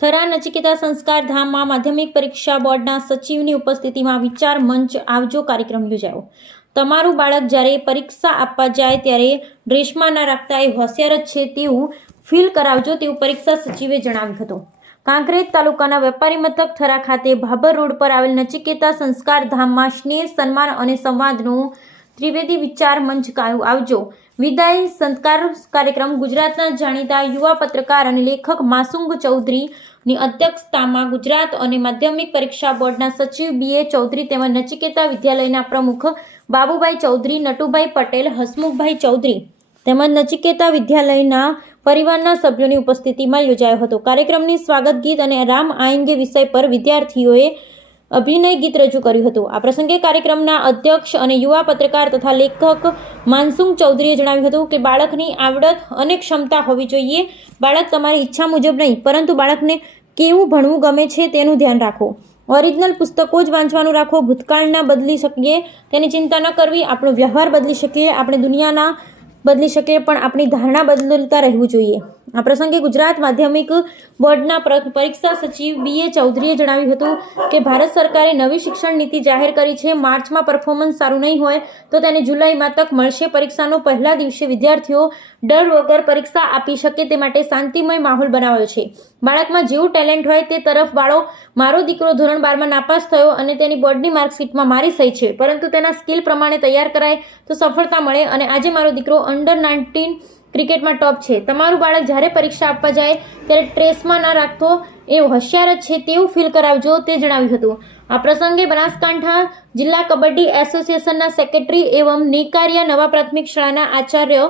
થરા નચિકેતા સંસ્કાર ધામમાં માધ્યમિક પરીક્ષા બોર્ડના સચિવની ઉપસ્થિતિમાં વિચાર મંચ આવજો કાર્યક્રમ યોજાયો. તમારું બાળક જ્યારે પરીક્ષા આપવા જાય ત્યારે ડ્રેસમાં ના રાખતા એ હોશિયાર જ છે તેવું ફીલ કરાવજો તેવું પરીક્ષા સચિવે જણાવ્યું હતું. કાંકરેજ તાલુકાના વેપારી મથક થરા ખાતે ભાભર રોડ પર આવેલ નચિકેતા સંસ્કાર ધામમાં સ્નેહ, સન્માન અને સંવાદનું ત્રિવેદી વિચાર મંચ કાયું આવજો. વિદાય સંસ્કાર કાર્યક્રમ ગુજરાતના જાણીતા યુવા પત્રકાર અને લેખક માસુંગ ચૌધરીની અધ્યક્ષતામાં ગુજરાત અને માધ્યમિક પરીક્ષા બોર્ડના સચિવ બી. એ. ચૌધરી તેમજ નચિકેતા વિદ્યાલયના પ્રમુખ બાબુભાઈ ચૌધરી, નટુભાઈ પટેલ, હસમુખભાઈ ચૌધરી તેમજ નચિકેતા વિદ્યાલયના પરિવારના સભ્યોની ઉપસ્થિતિમાં યોજાયો હતો. કાર્યક્રમની સ્વાગત ગીત અને રામ આયંગે વિષય પર વિદ્યાર્થીઓએ અભિનય ગીત રજૂ કર્યું હતું. આ પ્રસંગે કાર્યક્રમના અધ્યક્ષ અને યુવા પત્રકાર તથા લેખક માનસુંગ ચૌધરીએ જણાવ્યું હતું કે બાળકની આવડત અને ક્ષમતા હોવી જોઈએ. બાળક તમારી ઈચ્છા મુજબ નહીં, પરંતુ બાળકને કેવું ભણવું ગમે છે તેનું ધ્યાન રાખો. ઓરિજિનલ પુસ્તકો જ વાંચવાનું રાખો, ભૂતકાળના બદલી શકીએ, તેની ચિંતા ન કરવી, આપણો વ્યવહાર બદલી શકીએ, આપણે દુનિયાના બદલી શકીએ, પણ આપણી ધારણા બદલતા રહેવું જોઈએ. આ પ્રસંગે ગુજરાત માધ્યમિક બોર્ડના પરીક્ષા સચિવ બી. એ. ચૌધરીએ જણાવ્યું હતું કે ભારત સરકારે નવી શિક્ષણ નીતિ જાહેર કરી છે. માર્ચમાં પરફોર્મન્સ સારું નહીં હોય તો તેને જુલાઈમાં તક મળશે. પરીક્ષાનો પહેલા દિવસે વિદ્યાર્થીઓ ડર વગર પરીક્ષા આપી શકે તે માટે શાંતિમય માહોલ બનાવ્યો છે. બાળકમાં જેવું ટેલેન્ટ હોય તે તરફ વાળો મારો દીકરો ધોરણ બારમાં નાપાસ થયો અને તેની બોર્ડની માર્કશીટમાં મારી સહી છે. પરંતુ તેના સ્કિલ પ્રમાણે તૈયાર કરાય તો સફળતા મળે અને આજે મારો દીકરો અંડર નાઇન્ટીન ક્રિકેટમાં ટોપ છે. તમારું બાળક જ્યારે પરીક્ષા આપવા જાય ત્યારે ટ્રેસમાં ન રાખતો એ હોશિયાર જ છે તેવું ફીલ કરાવજો, તે જણાવ્યું હતું. આ પ્રસંગે બનાસકાંઠા જિલ્લા કબડ્ડી એસોસિએશનના સેક્રેટરી એવં નિકાર્ય નવા પ્રાથમિક શાળાના આચાર્ય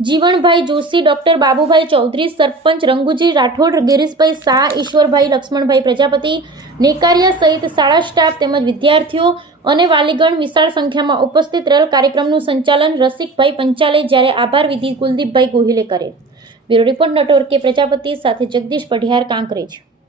જીવણભાઈ જોશી, ડોક્ટર બાબુભાઈ ચૌધરી, સરપંચ રંગુજી રાઠોડ, ગિરીશભાઈ શાહ, ઈશ્વરભાઈ લક્ષ્મણભાઈ પ્રજાપતિ, નેકારિયા સહિત શાળા સ્ટાફ તેમજ વિદ્યાર્થીઓ અને વાલીગણ વિશાળ સંખ્યામાં ઉપસ્થિત રહેલ કાર્યક્રમનું સંચાલન રસિકભાઈ પંચાલે જ્યારે આભાર વિધિ કુલદીપભાઈ ગોહિલે કરેલ બ્યુરો રિપોર્ટ નટોર કે પ્રજાપતિ સાથે જગદીશ પઢિયાર, કાંકરેજ.